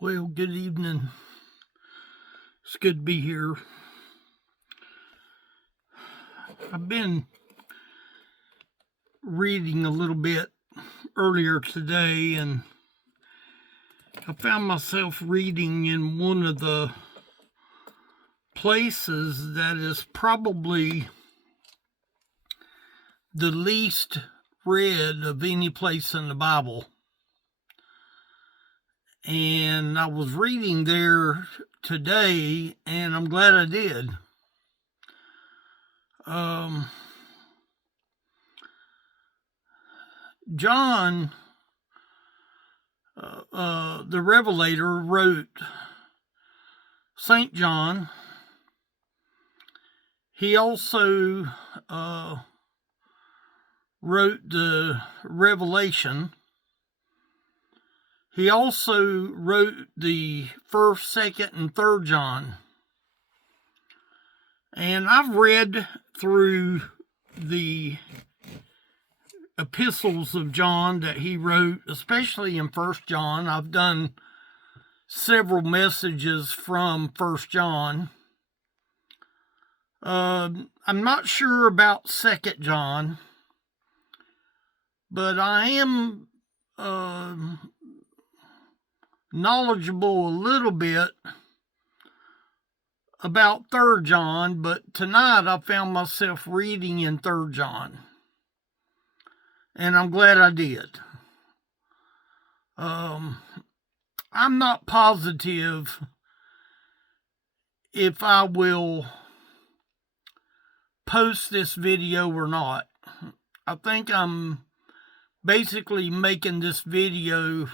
Well, good evening. It's good to be here. I've been reading a little bit earlier today, and I found myself reading in one of the places that is probably the least read of any place in the Bible. And I was reading there today, and I'm glad I did. John, the Revelator, wrote St. John. He also wrote the Revelation. He also wrote the 1st, 2nd, and 3rd John. And I've read through the epistles of John that he wrote, especially in 1st John. I've done several messages from 1st John. I'm not sure about 2nd John, but I am knowledgeable a little bit about 3rd John, but tonight I found myself reading in 3rd John, and I'm glad I did. I'm not positive if I will post this video or not. I think I'm basically making this video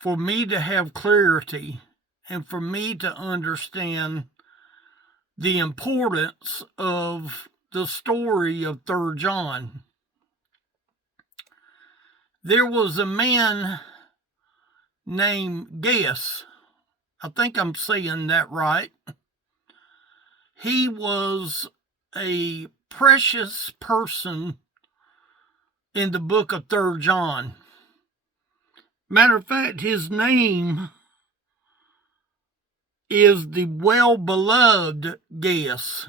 for me to have clarity and for me to understand the importance of the story of 3rd John. There was a man named Gaius. I think I'm saying that right. He was a precious person in the book of 3rd John. Matter of fact, his name is the well-beloved Gaius.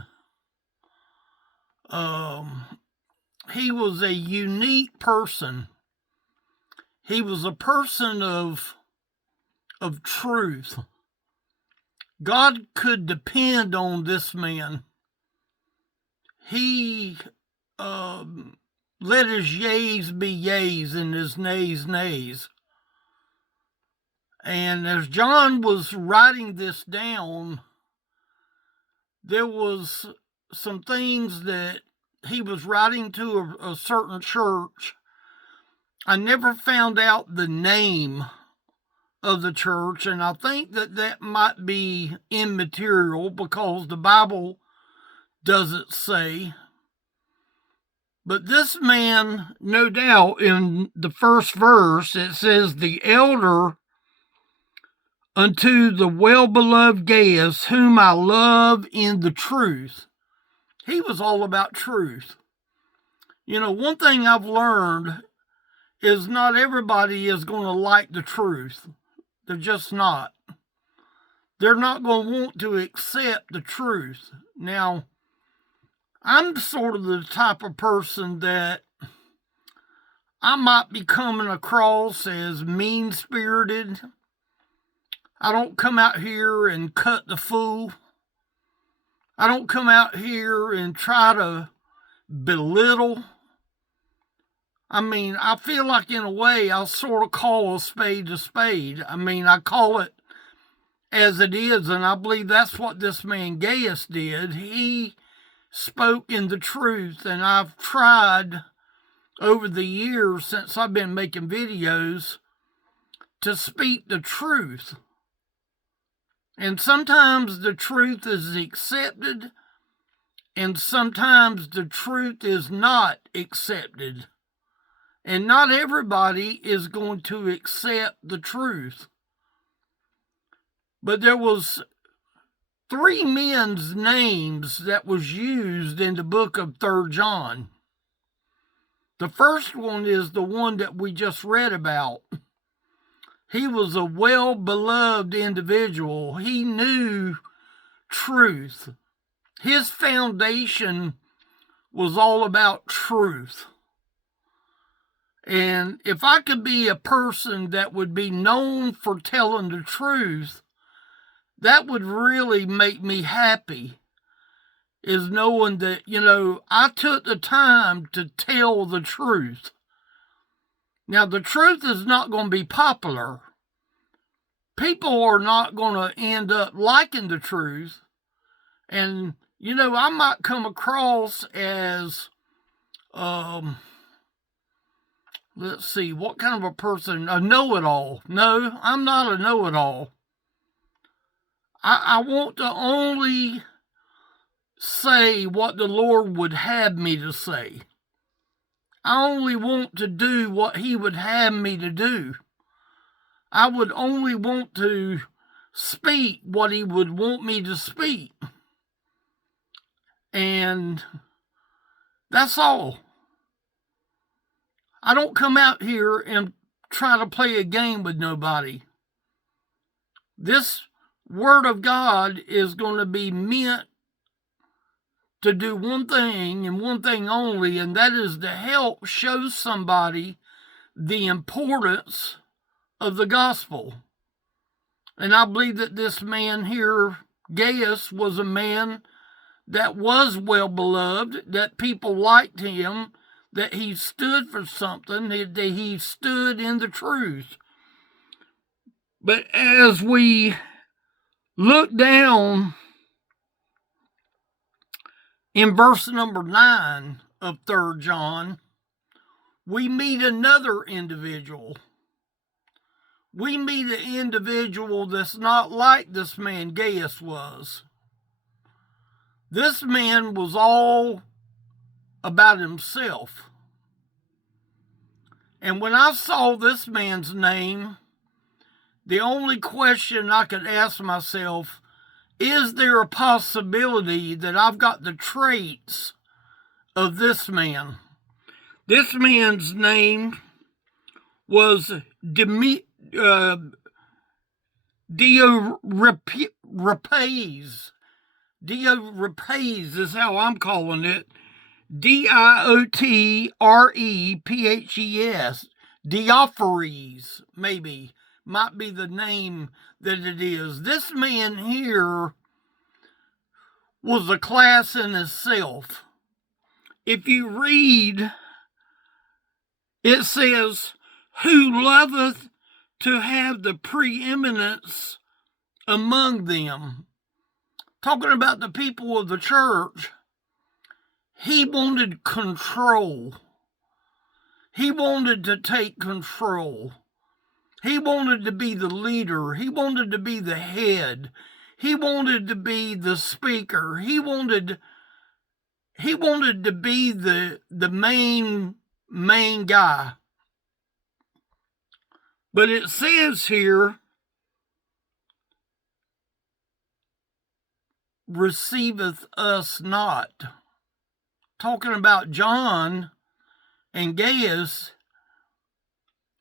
He was a unique person. He was a person of truth. God could depend on this man. He let his yeas be yeas and his nays nays. And as John was writing this down, there was some things that he was writing to a certain church. I never found out the name of the church, and I think that might be immaterial because the Bible doesn't say. But this man, no doubt, in the first verse, it says, "The elder unto the well-beloved Gaius, whom I love in the truth." He was all about truth. You know, one thing I've learned is not everybody is going to like the truth. They're just not. They're not going to want to accept the truth. Now, I'm sort of the type of person that I might be coming across as mean-spirited. I don't come out here and cut the fool. I don't come out here and try to belittle. I mean, I feel like in a way I'll sort of call a spade a spade. I mean, I call it as it is, and I believe that's what this man Gaius did. He spoke in the truth, and I've tried over the years since I've been making videos to speak the truth. And sometimes the truth is accepted, and sometimes the truth is not accepted. And not everybody is going to accept the truth. But there was 3 men's names that was used in the book of 3rd John. The first one is the one that we just read about. He was a well-beloved individual. He knew truth. His foundation was all about truth. And if I could be a person that would be known for telling the truth, that would really make me happy, is knowing that, I took the time to tell the truth. Now, the truth is not going to be popular. People are not going to end up liking the truth. And, I might come across as, let's see, what kind of a person? A know-it-all. No, I'm not a know-it-all. I want to only say what the Lord would have me to say. I only want to do what He would have me to do. I would only want to speak what He would want me to speak. And that's all. I don't come out here and try to play a game with nobody. This Word of God is going to be meant to do one thing and one thing only, and that is to help show somebody the importance of the gospel. And I believe that this man here, Gaius, was a man that was well beloved, that people liked him, that he stood for something, that he stood in the truth. But as we look down in verse number 9 of 3 John, we meet another individual. We meet an individual that's not like this man Gaius was. This man was all about himself. And when I saw this man's name, the only question I could ask myself, is there a possibility that I've got the traits of this man? This man's name was Diotrephes. Diotrephes is how I'm calling it. Diotrephes. Diophores, maybe, might be the name that it is. This man here was a class in itself. If you read, it says, who loveth to have the preeminence among them. Talking about the people of the church, he wanted control. He wanted to take control. He wanted to be the leader. He wanted to be the head. He wanted to be the speaker. He wanted to be the main guy. But it says here, receiveth us not. Talking about John and Gaius,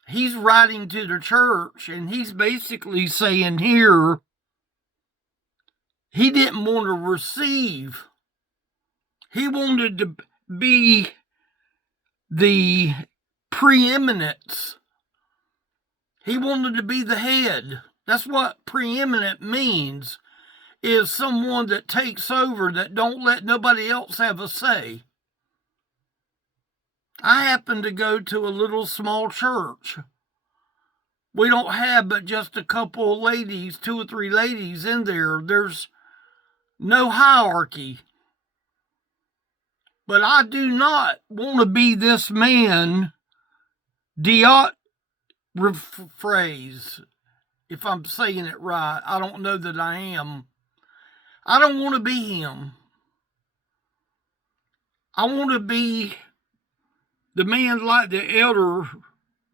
he's writing to the church, and he's basically saying here, he didn't want to receive. He wanted to be the preeminence. He wanted to be the head. That's what preeminent means, is someone that takes over, that don't let nobody else have a say. I happen to go to a little small church. We don't have but just a couple of ladies, 2 or 3 ladies in there. There's no hierarchy. But I do not want to be this man, Diotrephes, if I'm saying it right. I don't know that I am. I don't want to be him. I want to be the man like the elder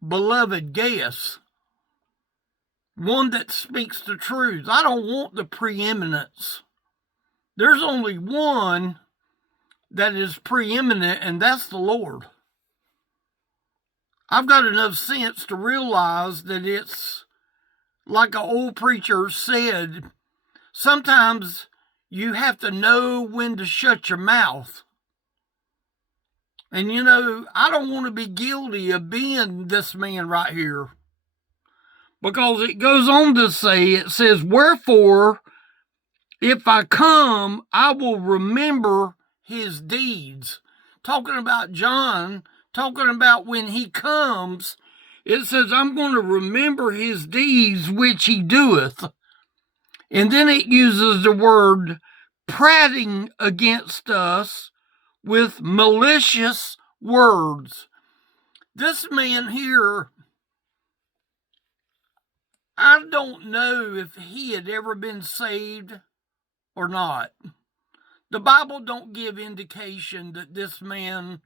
beloved Gaius, one that speaks the truth. I don't want the preeminence. There's only one that is preeminent, and that's the Lord. I've got enough sense to realize that it's like an old preacher said, sometimes you have to know when to shut your mouth. And I don't want to be guilty of being this man right here. Because it goes on to say, it says, wherefore, if I come, I will remember his deeds. Talking about John, talking about when he comes, it says, I'm going to remember his deeds which he doeth. And then it uses the word prating against us with malicious words. This man here, I don't know if he had ever been saved or not. The Bible don't give indication that this man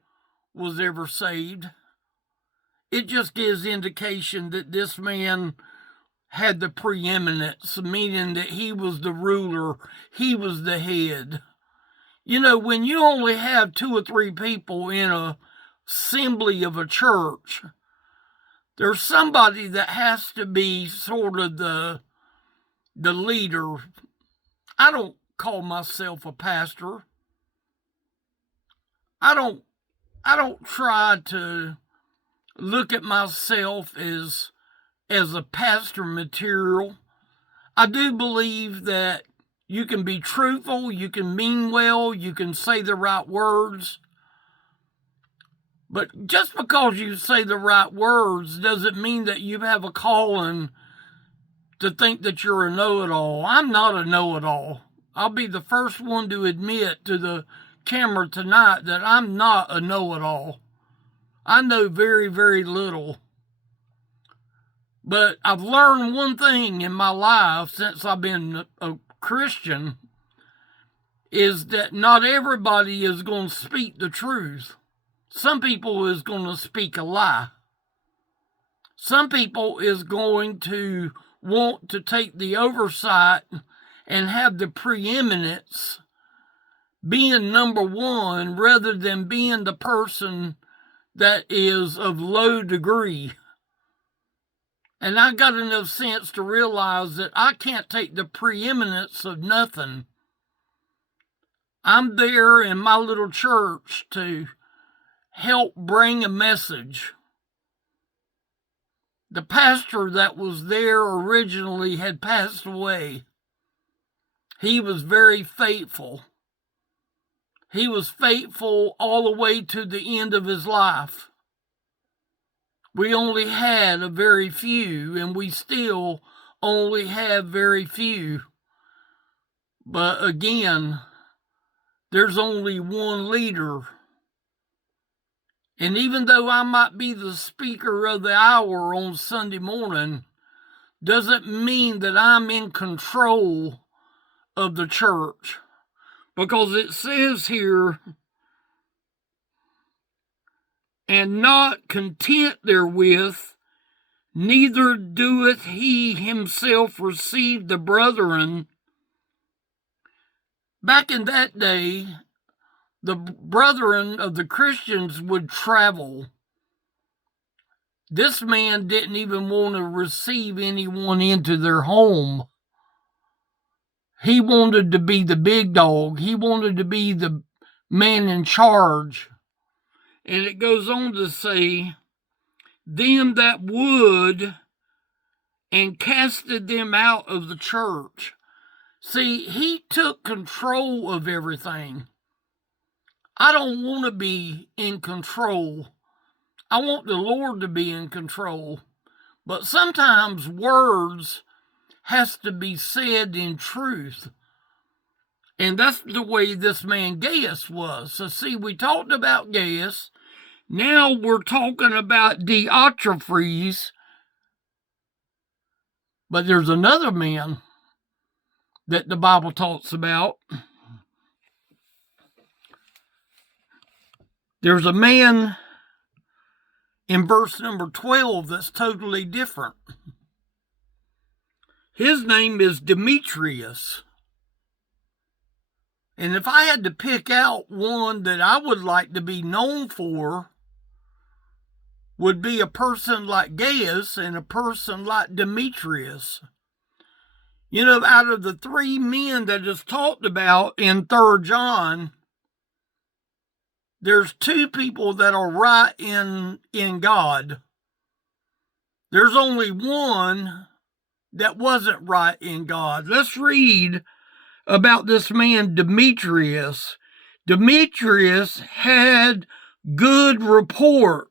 was ever saved. It just gives indication that this man had the preeminence, meaning that he was the ruler, he was the head. When you only have 2 or 3 people in a assembly of a church, there's somebody that has to be sort of the leader. I don't call myself a pastor. I don't try to look at myself as a pastor material. I do believe that you can be truthful, you can mean well, you can say the right words. But just because you say the right words doesn't mean that you have a calling to think that you're a know-it-all. I'm not a know-it-all. I'll be the first one to admit to the camera tonight that I'm not a know-it-all. I know very, very little. But I've learned one thing in my life since I've been a Christian, is that not everybody is going to speak the truth. Some people is going to speak a lie. Some people is going to want to take the oversight and have the preeminence, being number one, rather than being the person that is of low degree. And I got enough sense to realize that I can't take the preeminence of nothing. I'm there in my little church to help bring a message. The pastor that was there originally had passed away. He was very faithful. He was faithful all the way to the end of his life. We only had a very few, and we still only have very few. But again, there's only one leader. And even though I might be the speaker of the hour on Sunday morning, doesn't mean that I'm in control of the church. Because it says here, and not content therewith, neither doeth he himself receive the brethren. Back in that day, the brethren of the Christians would travel. This man didn't even want to receive anyone into their home. He wanted to be the big dog. He wanted to be the man in charge. And it goes on to say, them that would, and casted them out of the church. See, he took control of everything. I don't want to be in control. I want the Lord to be in control. But sometimes words has to be said in truth. And that's the way this man Gaius was. So see, we talked about Gaius. Now we're talking about Diotrephes. But there's another man that the Bible talks about. There's a man in verse number 12 that's totally different. His name is Demetrius. And if I had to pick out one that I would like to be known for, would be a person like Gaius and a person like Demetrius. You know, out of the three men that is talked about in 3 John, there's two people that are right in God. There's only one that wasn't right in God. Let's read about this man Demetrius. Demetrius had good report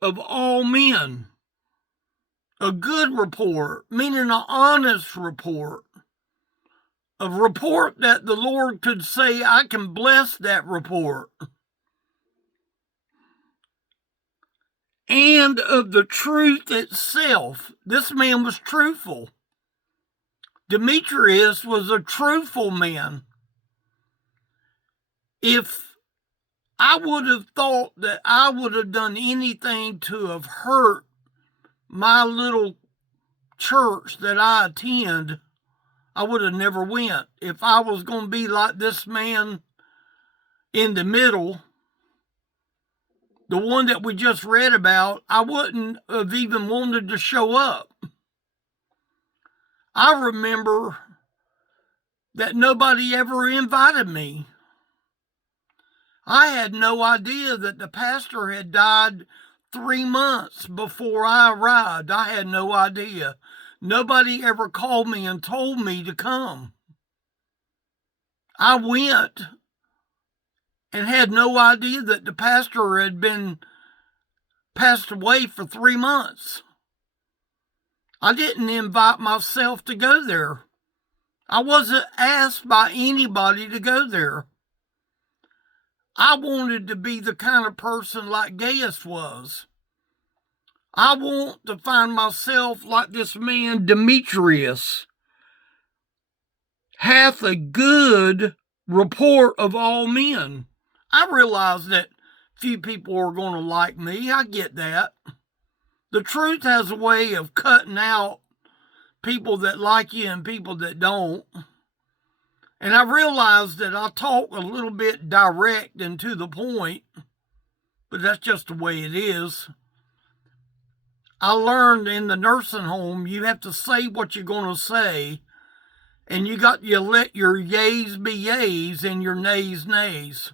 of all men. A good report, meaning an honest report. A report that the Lord could say, I can bless that report. And of the truth itself. This man was truthful. Demetrius was a truthful man. If I would have thought that I would have done anything to have hurt my little church that I attend, I would have never went. If I was going to be like this man in the middle, the one that we just read about, I wouldn't have even wanted to show up. I remember that nobody ever invited me. I had no idea that the pastor had died 3 months before I arrived. I had no idea. Nobody ever called me and told me to come. I went and had no idea that the pastor had been passed away for 3 months. I didn't invite myself to go there. I wasn't asked by anybody to go there. I wanted to be the kind of person like Gaius was. I want to find myself like this man Demetrius. Hath a good report of all men. I realize that few people are going to like me. I get that. The truth has a way of cutting out people that like you and people that don't. And I realize that I talk a little bit direct and to the point, but that's just the way it is. I learned in the nursing home, you have to say what you're going to say, and you let your yays be yays and your nays nays.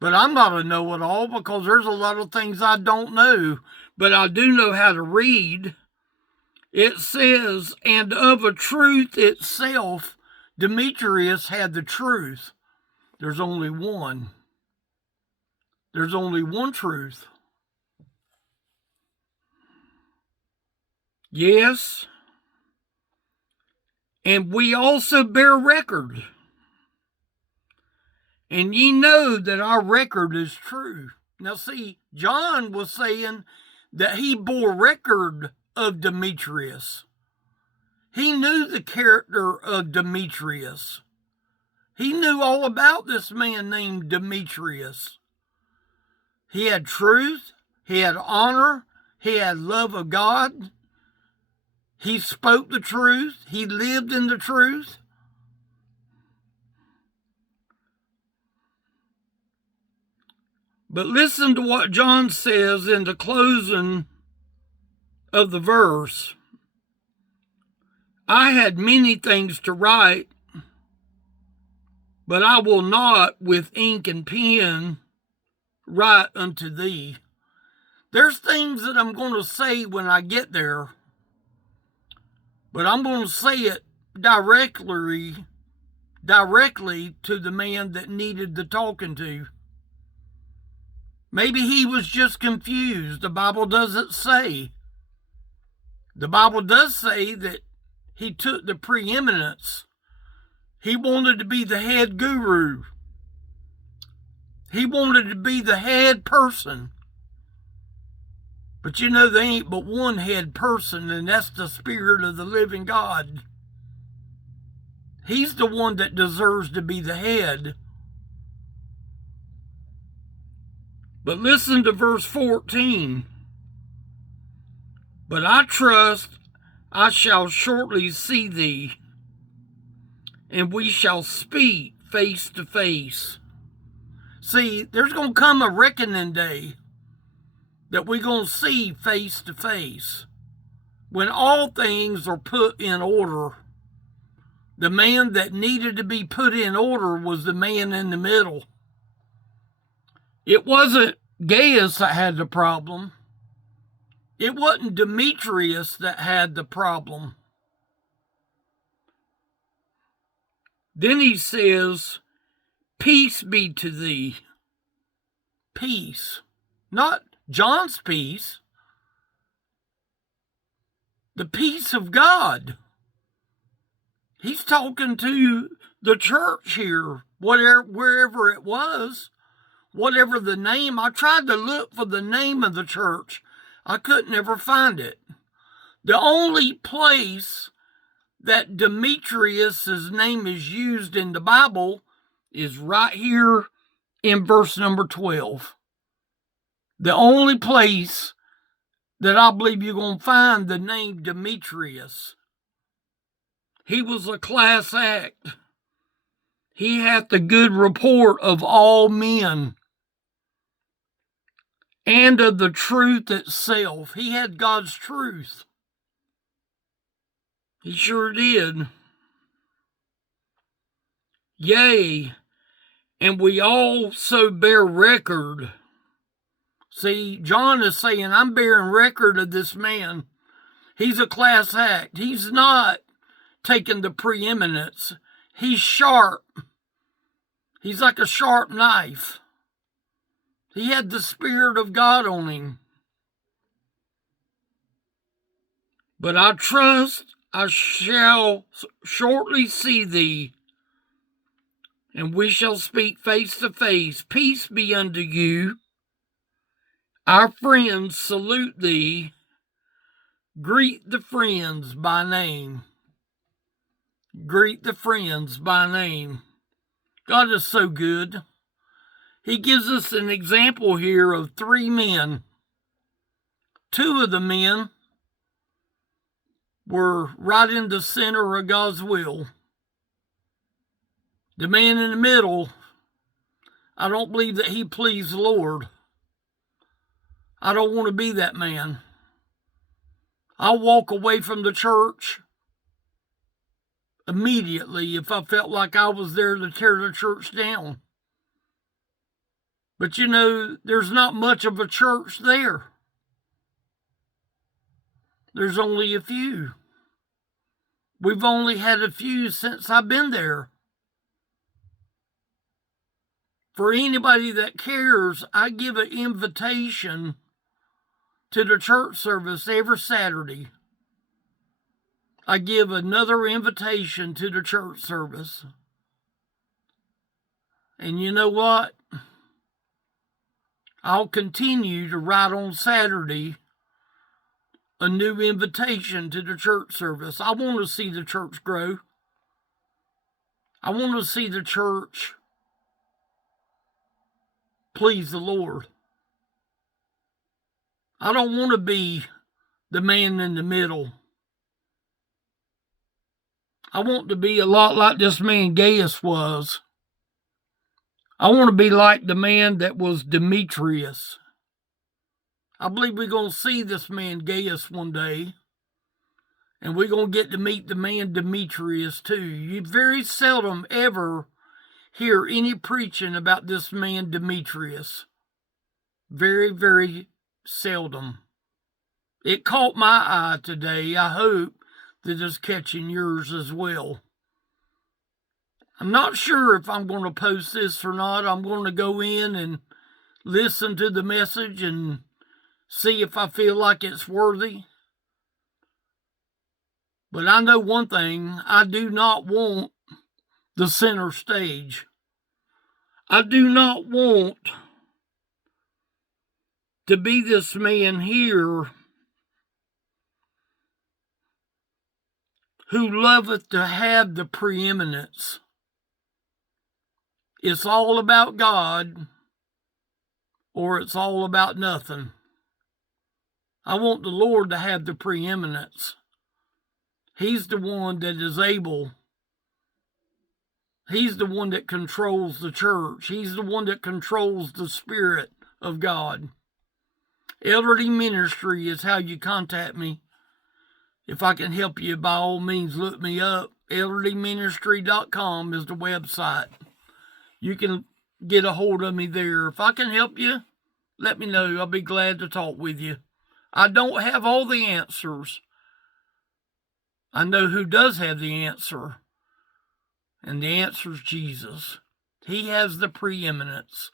But I'm not a know-it-all because there's a lot of things I don't know, but I do know how to read. It says, and of a truth itself, Demetrius had the truth. There's only one. There's only one truth. Yes. And we also bear record. And ye know that our record is true. Now see, John was saying that he bore record of Demetrius. He knew the character of Demetrius. He knew all about this man named Demetrius. He had truth. He had honor. He had love of God. He spoke the truth. He lived in the truth. But listen to what John says in the closing of the verse. I had many things to write, but I will not with ink and pen write unto thee. There's things that I'm going to say when I get there, but I'm going to say it directly to the man that needed the talking to. Maybe he was just confused. The Bible doesn't say. The Bible does say that he took the preeminence. He wanted to be the head guru. He wanted to be the head person. But you know, there ain't but one head person, and that's the Spirit of the living God. He's the one that deserves to be the head. But listen to verse 14. But I trust I shall shortly see thee, and we shall speak face to face. See, there's going to come a reckoning day. that we're going to see face to face. When all things are put in order, the man that needed to be put in order was the man in the middle. It wasn't Gaius that had the problem. It wasn't Demetrius that had the problem. Then he says, peace be to thee. Peace. Not John's peace. The peace of God. He's talking to the church here, wherever it was, whatever the name. I tried to look for the name of the church. I couldn't ever find it. The only place that Demetrius' name is used in the Bible is right here in verse number 12. The only place that I believe you're going to find the name Demetrius. He was a class act. He hath the good report of all men and of the truth itself. He had God's truth. He sure did. Yea, and we also bear record. See, John is saying, I'm bearing record of this man. He's a class act. He's not taking the preeminence. He's sharp. He's like a sharp knife. He had the Spirit of God on him. But I trust I shall shortly see thee, and we shall speak face to face. Peace be unto you. Our friends salute thee. Greet the friends by name. Greet the friends by name. God is so good. He gives us an example here of 3 men. 2 of the men were right in the center of God's will. The man in the middle, I don't believe that he pleased the Lord. I don't want to be that man. I'll walk away from the church immediately if I felt like I was there to tear the church down. But you know, there's not much of a church there. There's only a few. We've only had a few since I've been there. For anybody that cares, I give an invitation to the church service every Saturday. I give another invitation to the church service. And you know what? I'll continue to write on Saturday a new invitation to the church service. I want to see the church grow. I want to see the church please the Lord. I don't want to be the man in the middle. I want to be a lot like this man Gaius was. I want to be like the man that was Demetrius. I believe we're going to see this man Gaius one day. And we're going to get to meet the man Demetrius too. You very seldom ever hear any preaching about this man Demetrius. Very, very seldom. It caught my eye today. I hope that it's catching yours as well. I'm not sure if I'm going to post this or not. I'm going to go in and listen to the message and see if I feel like it's worthy. But I know one thing. I do not want the center stage. I do not want to be this man here who loveth to have the preeminence. It's all about God, or it's all about nothing. I want the Lord to have the preeminence. He's the one that is able. He's the one that controls the church. He's the one that controls the Spirit of God. Elderly Ministry is how you contact me. If I can help you, by all means, look me up. elderlyministry.com is the website. You can get a hold of me there. If I can help you, let me know. I'll be glad to talk with you. I don't have all the answers. I know who does have the answer, and the answer is Jesus. He has the preeminence.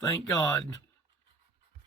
Thank God.